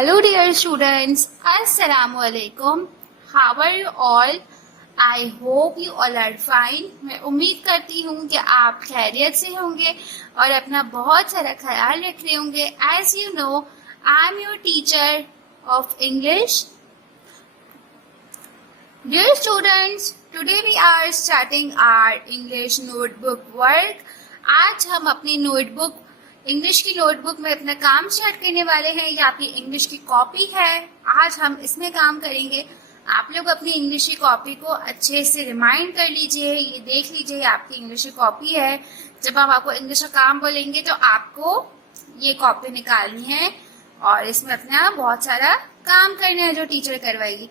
Hello dear students, Assalamu alaikum. How are you all? I hope you all are fine. मैं उम्मीद करती हूँ कि आप खैरियत से होंगे और अपना बहुत सारा ख्याल रख रहे होंगे. As you know, I am your teacher of English. Dear students, today we are starting our English notebook work. आज हम अपनी नोटबुक इंग्लिश की नोटबुक में अपना काम स्टार्ट करने वाले हैं. ये आपकी इंग्लिश की कॉपी है. आज हम इसमें काम करेंगे. आप लोग अपनी इंग्लिश की कॉपी को अच्छे से रिमाइंड कर लीजिए. ये देख लीजिए आपकी इंग्लिश की कॉपी है. जब हम आपको इंग्लिश का काम बोलेंगे तो आपको ये कॉपी निकालनी है और इसमें अपना बहुत सारा काम करना है जो टीचर करवाएगी.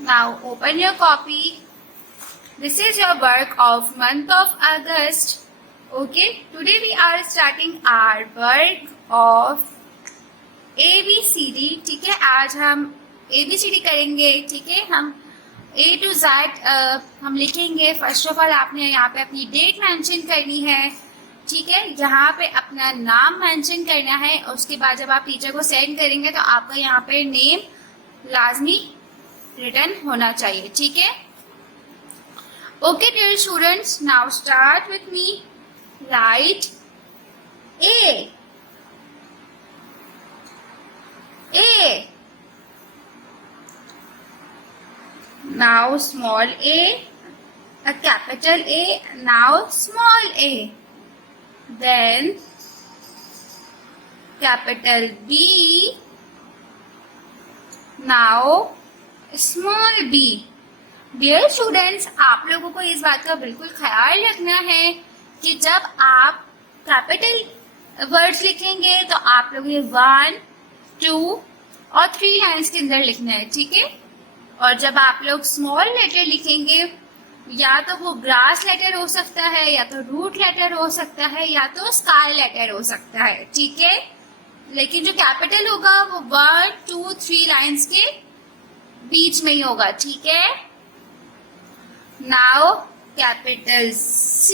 Now open your copy. This is your work of month of August. Okay, today we are starting our work of ABCD. ठीक है, आज हम ABCD करेंगे. ठीक है, हम A to Z हम लिखेंगे. फर्स्ट ऑफ ऑल आपने यहाँ पे अपनी डेट मेंशन करनी है. ठीक है, यहाँ पे अपना नाम मेंशन करना है. उसके बाद जब आप टीचर को सेंड करेंगे तो आपका यहाँ पे नेम लाजमी रिटर्न होना चाहिए. ठीक है, okay dear students, now start with me. Write A. Now small a capital A, now small a. Then capital B, now small b. Dear students, आप लोगों को इस बात का बिल्कुल ख्याल रखना है कि जब आप कैपिटल वर्ड्स लिखेंगे तो आप लोग ये 1, 2 और 3 लाइन्स के अंदर लिखना है. ठीक है, और जब आप लोग स्मॉल लेटर लिखेंगे या तो वो ग्रास लेटर हो सकता है, या तो रूट लेटर हो सकता है, या तो स्काई लेटर हो सकता है. ठीक है, लेकिन जो कैपिटल होगा वो 1, 2, 3 लाइन्स के बीच में ही होगा. ठीक है, now capital C.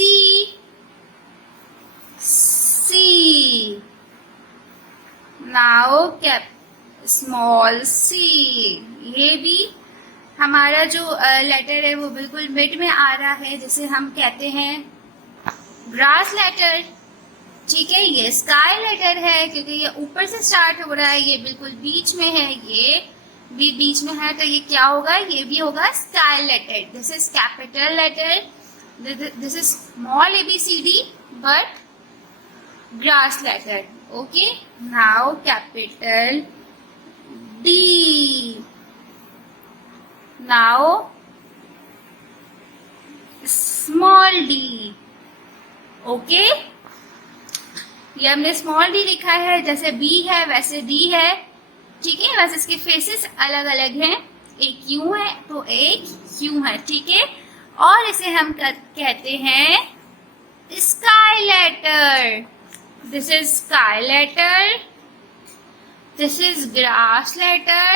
Now small c. ये भी हमारा जो लेटर है वो बिल्कुल मिड में आ रहा है, जिसे हम कहते हैं ग्रास लेटर. ठीक है, ये स्काई लेटर है क्योंकि ये ऊपर से स्टार्ट हो रहा है. ये बिल्कुल बीच में है, ये भी बीच में है, तो ये क्या होगा? ये भी होगा sky letter. This is capital letter. This is small ABCD but grass letter. Okay, now capital D. Now small d. Okay, ये हमने स्मॉल d लिखा है. जैसे B है वैसे D है. ठीक है, वैसे इसके फेसेस अलग अलग हैं. एक U है तो एक Q है. ठीक है, और इसे हम कहते हैं sky letter. This is sky letter. This is grass letter.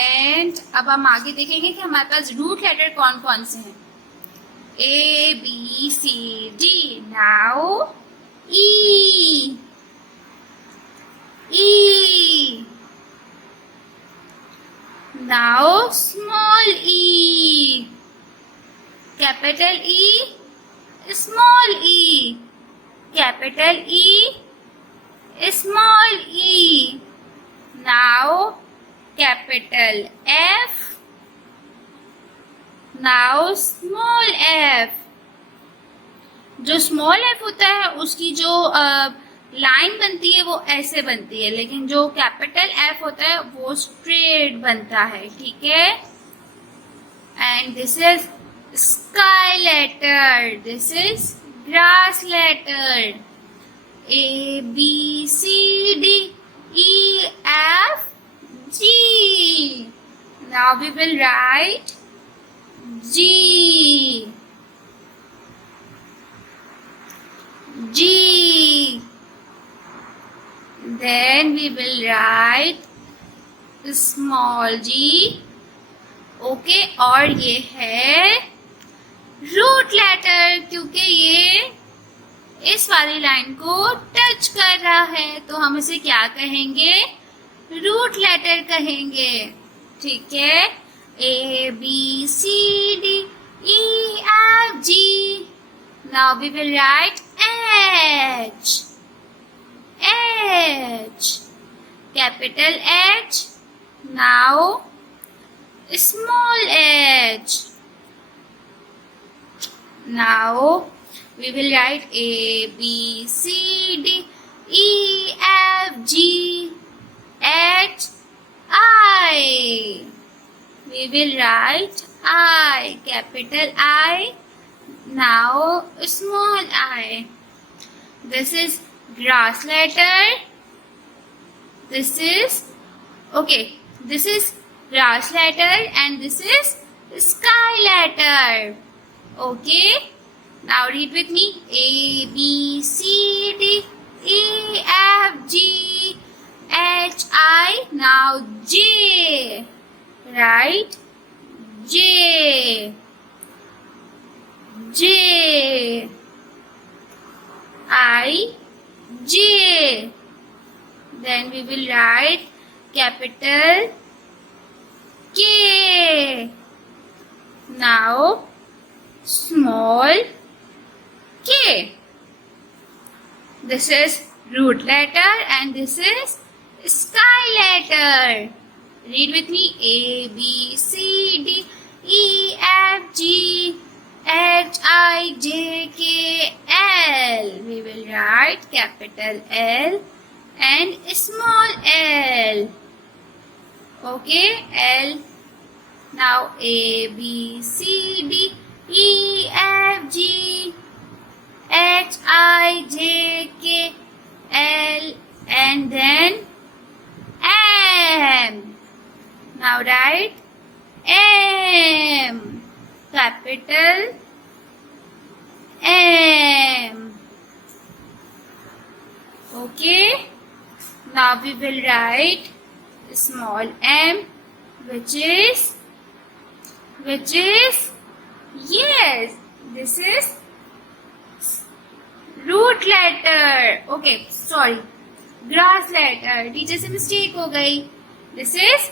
And अब हम आगे देखेंगे कि हमारे पास रूट लेटर कौन कौन से हैं. A, B, C, D. Now E. Now small e. Capital E, small e. Capital E, small e. Now capital F. Now small f. जो स्मॉल f होता है उसकी जो लाइन बनती है वो ऐसे बनती है, लेकिन जो कैपिटल F होता है वो स्ट्रेट बनता है. ठीक है, and this is sky letter. This is grass letter. A, B, C, D, E, F, G. Now we will write G. Then we will write small g. Okay, और ये है रूट लेटर, क्योंकि ये इस वाली लाइन को touch कर रहा है तो हम इसे क्या कहेंगे? रूट लेटर कहेंगे, ठीक है। A B C D E F G. Now we will write H. H. Capital H. Now small h. Now we will write A B C D E F G H I. We will write I, capital I. Now small I. This is grass letter. This is grass letter and this is sky letter. Okay. Now read with me. A B C D E F G H I. Now J. Right? J. J. I. J. Then we will write capital K. Now small k. This is root letter and this is sky letter. Read with me. A B C D E F G H I J K L. We will write capital L and small l. Okay, L. Now A B C D E F G H I J K L and then M. Now write M, capital M. Okay. Now we will write small m, which is yes, this is root letter. Okay, sorry, grass letter. Teacher से mistake हो गई. This is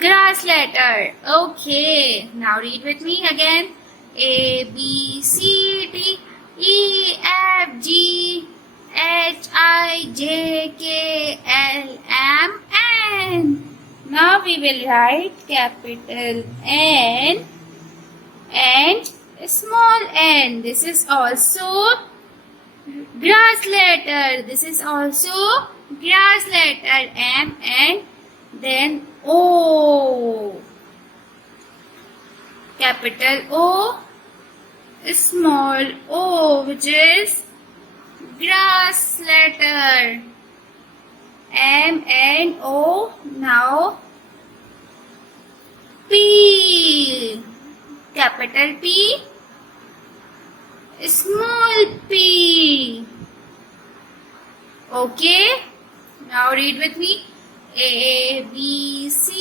grass letter. Okay, now read with me again. A B C D E F G H I J K L M N. Now we will write capital N and small n. This is also grass letter. This is also grass letter M and then O. Capital O, small o, which is grass letter. M N O. Now P. Capital P, small p. Okay. Now read with me. A B C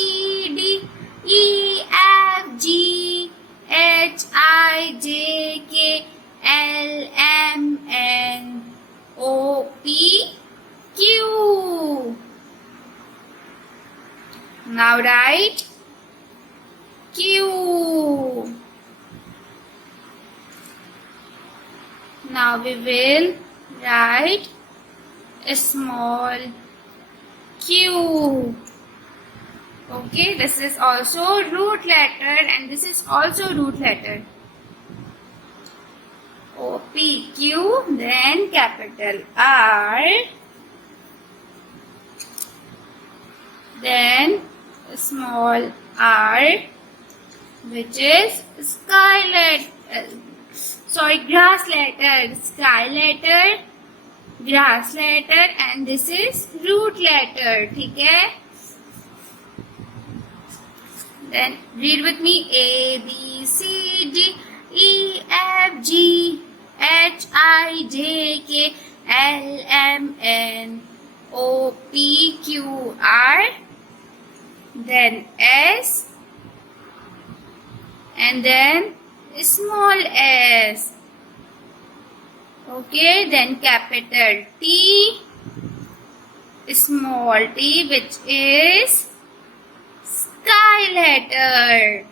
D E F G H I J K L M N O P Q. Now write Q. Now we will write a small q. Okay, this is also root letter and this is also root letter. O P Q, then capital R, then small r, which is grass letter, sky letter, grass letter and this is root letter. ठीक है? Then read with me. A B C D E F G H I J K L M N O P Q R, then S and then small s. Okay, then capital T small t, which is sky letter.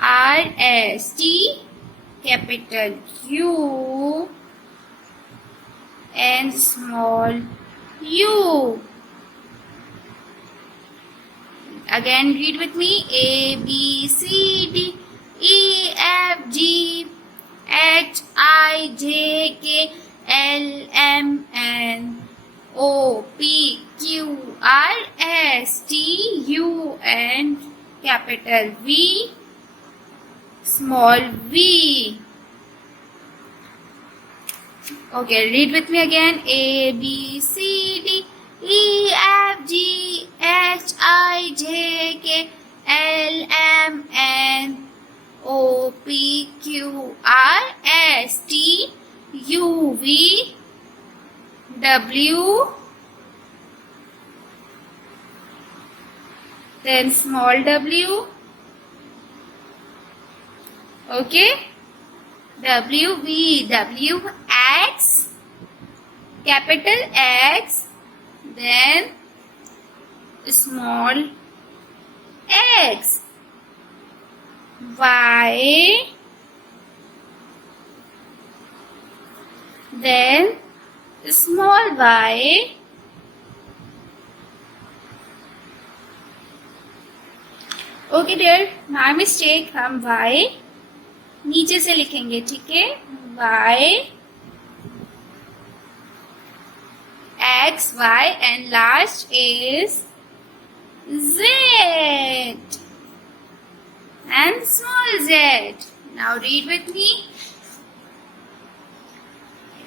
RST, capital U and small u. Again, read with me. A, B, C, D, E, F, G, H, I, J, K, L, M, N, O, P, Q, R, S, T, U, and capital V, small v. Okay, read with me again. A, B, C, D, E, F, G, H, I, J, K, L, M, N, O, P, Q, R, S, T, U, V, W, then small w. Okay, W, V, W, X, capital X, then small x, Y, then small y, okay dear, my mistake, हम y नीचे से लिखेंगे, ठीक है, y, x, y and last is z and small z. Now read with me.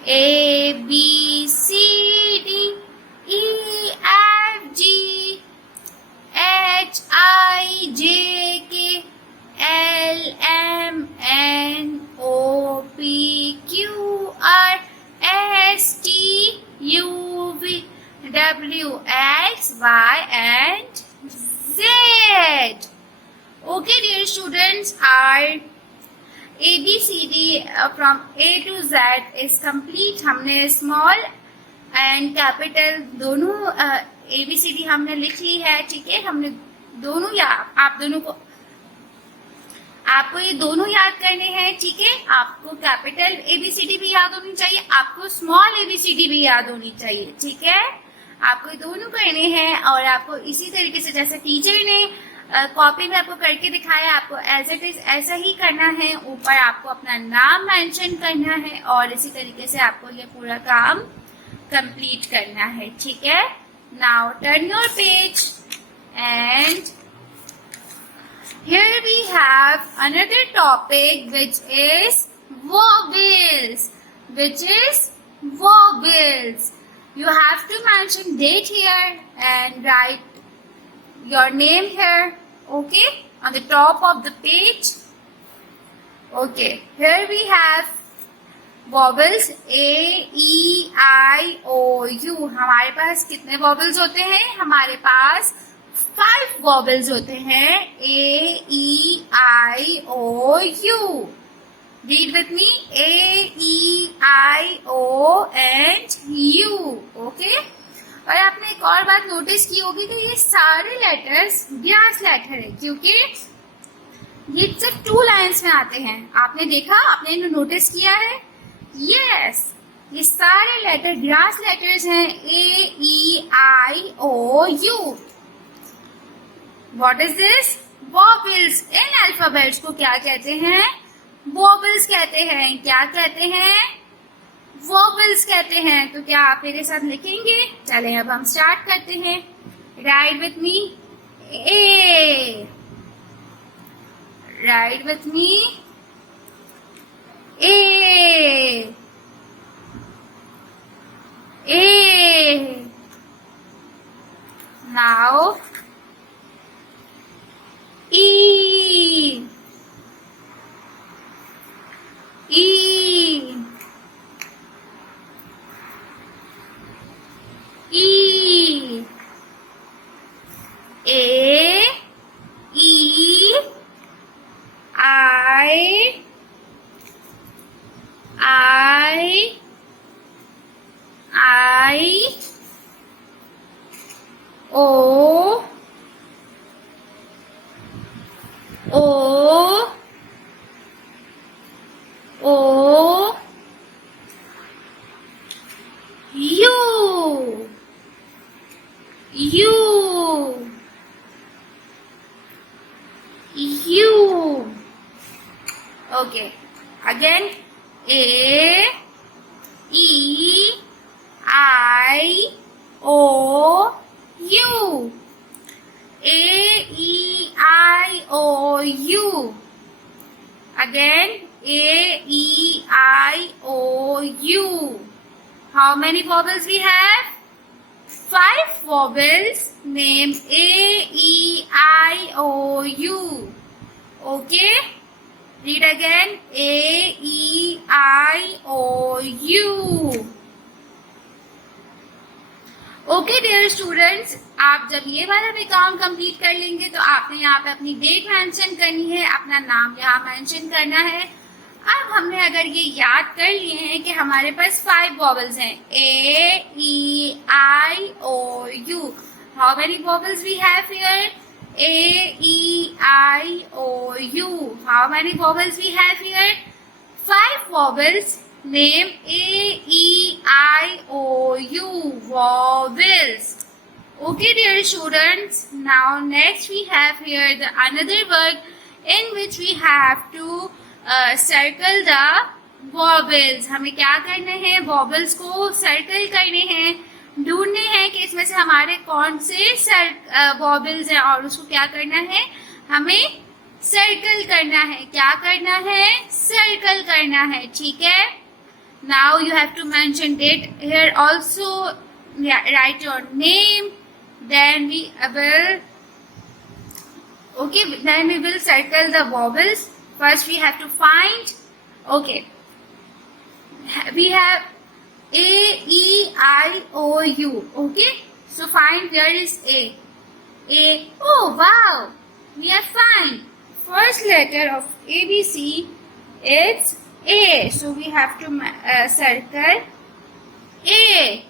A, B, C, D, E, F, G, H, I, J, K, L, M, N, O, P, Q, R, S, T, U, V, W, X, Y and Z. Okay, dear students, our ABCD from A to Z is complete. हमने small and capital दोनों ABCD हमने लिख ली है, ठीक है। हमने दोनों आप दोनों को, आपको ये दोनों याद करने हैं, ठीक है। आपको कैपिटल ABCD भी याद होनी चाहिए, आपको स्मॉल ABCD भी याद होनी चाहिए, ठीक है। आपको ये दोनों करने हैं और आपको इसी तरीके से जैसे टीचर ने कॉपी में आपको करके दिखाया, आपको एज इट इज ऐसा ही करना है। ऊपर आपको अपना नाम मेंशन करना है और इसी तरीके से आपको ये पूरा काम कंप्लीट करना है, ठीक है। Now turn your page and here we have another topic which is vowels. You have to mention date here and write your name here, okay, on the top of the page. Okay, here we have vowels A, E, I, O, U. हमारे पास कितने vowels होते हैं? हमारे पास 5 vowels होते हैं. A, E, I, O, U. Read with me. A, E, I, O and U. Okay? और आपने एक और बात नोटिस की होगी कि ये सारे लेटर्स ग्रास लेटर है, क्योंकि ये सिर्फ 2 लाइन्स में आते हैं. आपने देखा, आपने इन्हें नोटिस किया है? यस, ये सारे लेटर ग्रास लेटर्स हैं. A, E, I, O, U. What is this? Vowels. In alphabets को क्या कहते हैं? वॉबल्स कहते हैं. क्या कहते हैं? वॉबल्स कहते हैं. तो क्या आप मेरे साथ लिखेंगे? चले अब हम स्टार्ट करते हैं. Right with me. A. Right with me. A. A. Now E. E. E. A. E. I. O, O, U, U, U. Okay. Again, A, E, I, O, U. A, E, I, O, U. Again, A, E, I, O, U. How many vowels we have? 5 vowels. Name A, E, I, O, U. Okay? Read again. A, E, I, O, U. Okay dear students, आप जब ये वाला भी काम complete कर लेंगे तो आपने यहाँ पे अपनी डेट मेंशन करनी है, अपना नाम यहाँ मेंशन करना है। अब हमने अगर ये याद कर लिए हैं कि हमारे पास 5 वॉवल्स हैं, A, E, I, O, U. How many vowels we have here? A, E, I, O, U. How many vowels we have here? 5 vowels. Name A, E, I, O, U. Vowels. Okay, dear students. Now next we have here the another word in which we have to circle the vowels. हमें क्या करना है? vowels को circle करने हैं, ढूंढने हैं कि इसमें से हमारे कौन से vowels हैं और उसको क्या करना है? हमें सर्कल करना है। क्या करना है? सर्कल करना है। ठीक है। Now you have to mention date here also, write your name, then we will then we will circle the vowels. First we have to find, okay, we have A, E, I, O, U. Okay, so find where is A. A, oh wow, we have find first letter of ABC, it's A. So we have to circle A.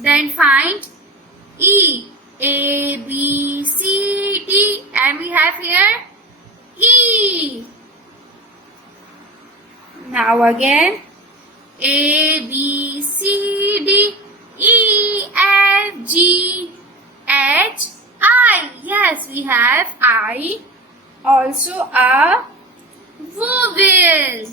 Then find E. A, B, C, D. And we have here E. Now again A, B, C, D, E, F, G, H, I. Yes, we have I. Also a vowel.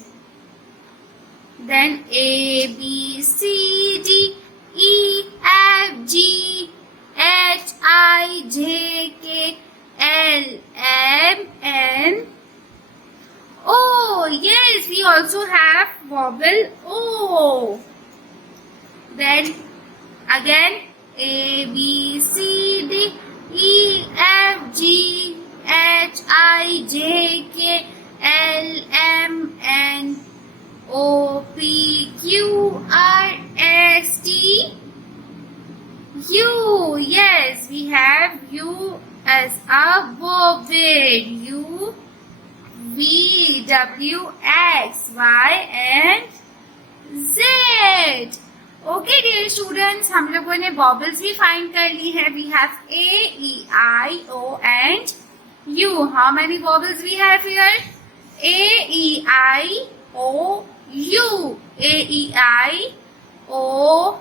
Then A, B, C, D, E, F, G, H, I, J, K, L, M, N, O. Yes, we also have vowel O. Then again A, B, C, D, E, F, G, H, I, J, K, L, M, N, O, P, Q, R, S, T, U. Yes, we have U as a vowel. U, V, W, X, Y, and Z. Okay, dear students, हम लोगों ने vowels भी find कर ली है. We have A, E, I, O, and U. How many vowels we have here? A, E, I, O, U. A, E, I, O,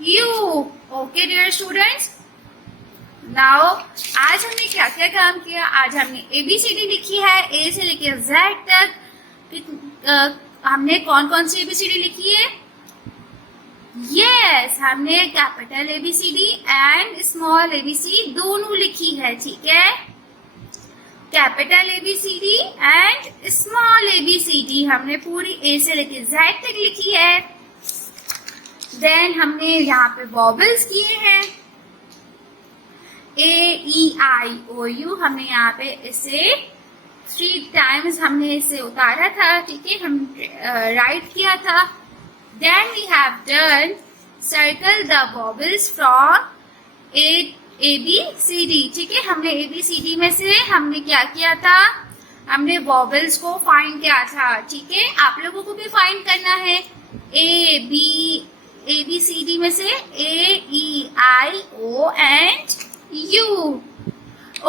U. Okay, dear students. Now, आज हमने क्या क्या काम किया? आज हमने ABCD लिखी है, A से लेकर Z तक. हमने कौन कौन सी ABCD लिखी है? Yes, हमने capital ABCD and small ABC दोनों लिखी है. ठीक है. Capital ABCD and small ABCD हमने पूरी A से लेकर Z तक लिखी है. देन हमने यहाँ पे वॉबल्स किए हैं. A, E, I, O, U. हमने यहाँ पे इसे 3 times हमने इसे उतारा था. ठीक है. हम राइट किया था. Then we have done circle the vowels from A, B, C, D. ठीक है. हमने A, B, C, D में से हमने क्या किया था? हमने vowels को फाइंड किया था. ठीक है. आप लोगों को भी फाइंड करना है. A, B, C, D में से A, E, I, O and U.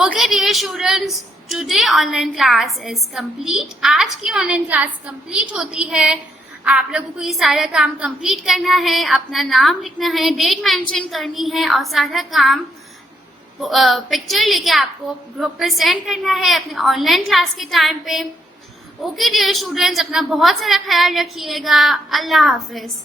Okay, dear students. Today online class is complete. आज की ऑनलाइन क्लास कंप्लीट होती है। आप लोगों को ये सारा काम कंप्लीट करना है, अपना नाम लिखना है, डेट मेंशन करनी है और सारा काम पिक्चर लेके आपको ग्रुप पे सेंड करना है अपने ऑनलाइन क्लास के टाइम पे। ओके डियर स्टूडेंट्स, अपना बहुत सारा ख्याल रखिएगा। अल्लाह हाफिज।